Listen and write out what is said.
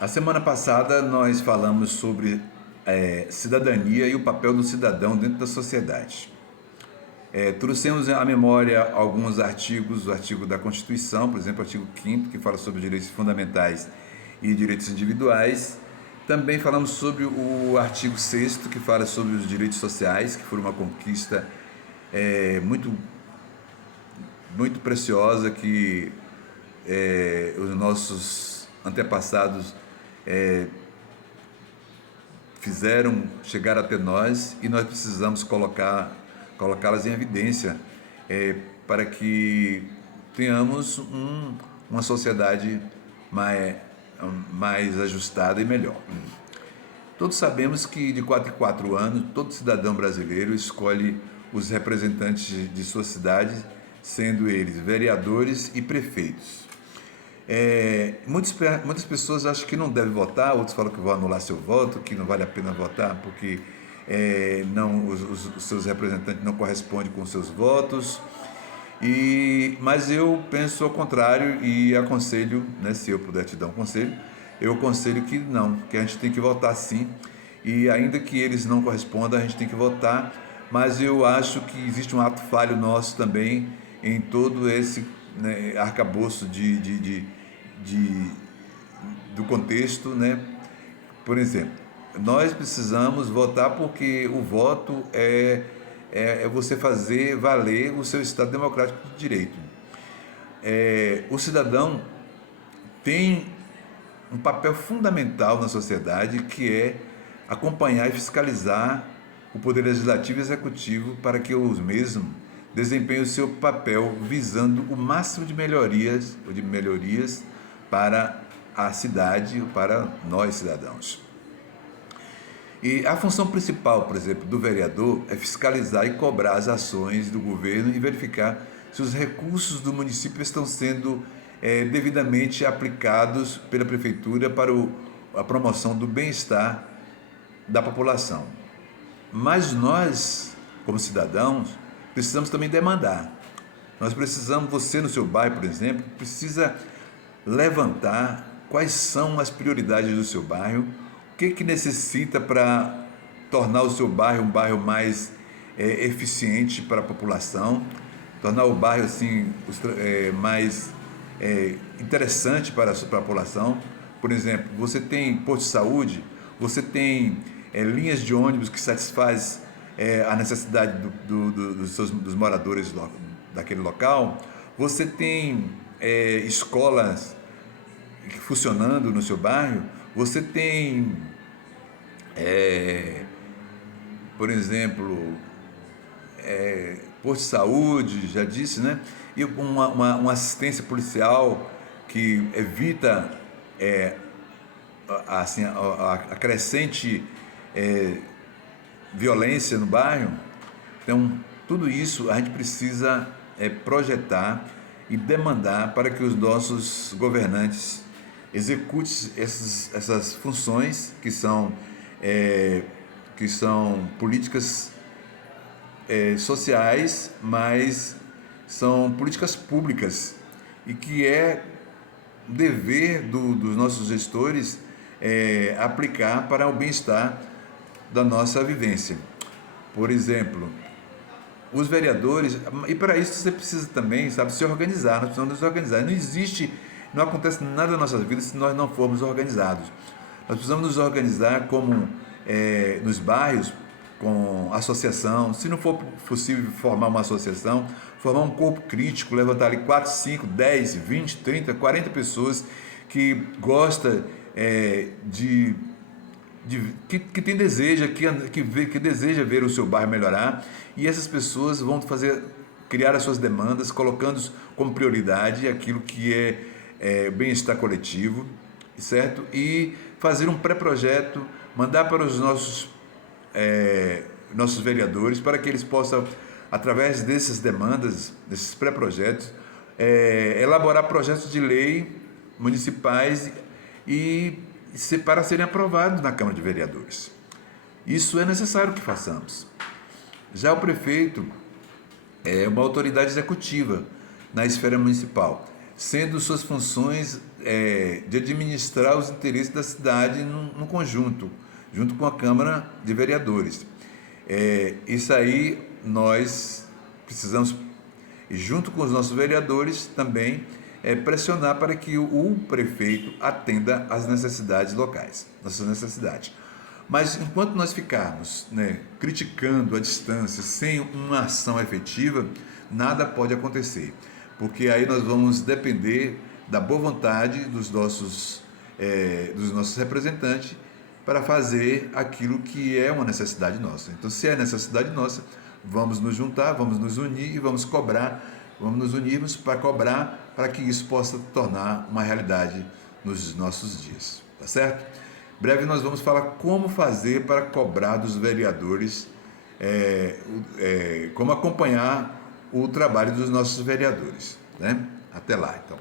A semana passada nós falamos sobre cidadania e o papel do cidadão dentro da sociedade. Trouxemos à memória alguns artigos, o artigo da Constituição, por exemplo, o artigo 5º, que fala sobre direitos fundamentais e direitos individuais. Também falamos sobre o artigo 6º, que fala sobre os direitos sociais, que foram uma conquista muito, muito preciosa que os nossos antepassados fizeram chegar até nós e nós precisamos colocá-las em evidência para que tenhamos uma sociedade mais ajustada e melhor. Todos sabemos que de 4 em 4 anos, todo cidadão brasileiro escolhe os representantes de sua cidade, sendo eles vereadores e prefeitos. Muitas pessoas acham que não devem votar, outros falam que vão anular seu voto, que não vale a pena votar porque os seus representantes não correspondem com os seus votos. Mas eu penso ao contrário e aconselho, se eu puder te dar um conselho, eu aconselho que não, que a gente tem que votar sim, e ainda que eles não correspondam, a gente tem que votar, mas eu acho que existe um ato falho nosso também em todo esse arcabouço do contexto, Por exemplo, nós precisamos votar porque o voto é você fazer valer o seu Estado Democrático de Direito. O cidadão tem um papel fundamental na sociedade, que é acompanhar e fiscalizar o Poder Legislativo e Executivo para que os mesmos desempenhem o seu papel visando o máximo de melhorias para a cidade, para nós cidadãos. E a função principal, por exemplo, do vereador é fiscalizar e cobrar as ações do governo e verificar se os recursos do município estão sendo devidamente aplicados pela prefeitura para a promoção do bem-estar da população. Mas nós, como cidadãos, precisamos também demandar. Nós precisamos, você no seu bairro, por exemplo, precisa levantar quais são as prioridades do seu bairro, o que necessita para tornar o seu bairro um bairro mais eficiente para a população, tornar o bairro assim, mais interessante para a você tem posto de saúde, você tem linhas de ônibus que satisfaz a necessidade dos moradores daquele local, você tem escolas funcionando no seu bairro, você tem, por exemplo, posto de saúde, já disse, e uma assistência policial que evita assim, a crescente violência no bairro. Então, tudo isso a gente precisa projetar e demandar para que os nossos governantes executem essas funções que são políticas sociais, mas são políticas públicas e que é dever dos nossos gestores aplicar para o bem-estar da nossa vivência. Por exemplo, os vereadores, e para isso você precisa também, se organizar, nós precisamos nos organizar. Não acontece nada na nossa vida se nós não formos organizados. Nós precisamos nos organizar como nos bairros, com associação, se não for possível formar uma associação, formar um corpo crítico, levantar ali 4, 5, 10, 20, 30, 40 pessoas que gostam que tem deseja, que deseja ver o seu bairro melhorar, e essas pessoas vão criar as suas demandas, colocando como prioridade aquilo que é bem-estar coletivo, certo? E fazer um pré-projeto, mandar para os nossos vereadores, para que eles possam, através dessas demandas, desses pré-projetos, elaborar projetos de lei municipais para serem aprovados na Câmara de Vereadores. Isso é necessário que façamos. Já o prefeito é uma autoridade executiva na esfera municipal, sendo suas funções de administrar os interesses da cidade no conjunto, junto com a Câmara de Vereadores. Isso aí nós precisamos, junto com os nossos vereadores, também pressionar para que o prefeito atenda às necessidades locais, nossas necessidades. Mas enquanto nós ficarmos, né, criticando à distância, sem uma ação efetiva, nada pode acontecer, porque aí nós vamos depender da boa vontade dos nossos representantes para fazer aquilo que é uma necessidade nossa. Então, se é necessidade nossa, vamos nos juntar, vamos nos unir e vamos nos unirmos para cobrar, para que isso possa tornar uma realidade nos nossos dias, tá certo? Breve nós vamos falar como fazer para cobrar dos vereadores, como acompanhar o trabalho dos nossos vereadores, né? Até lá, então.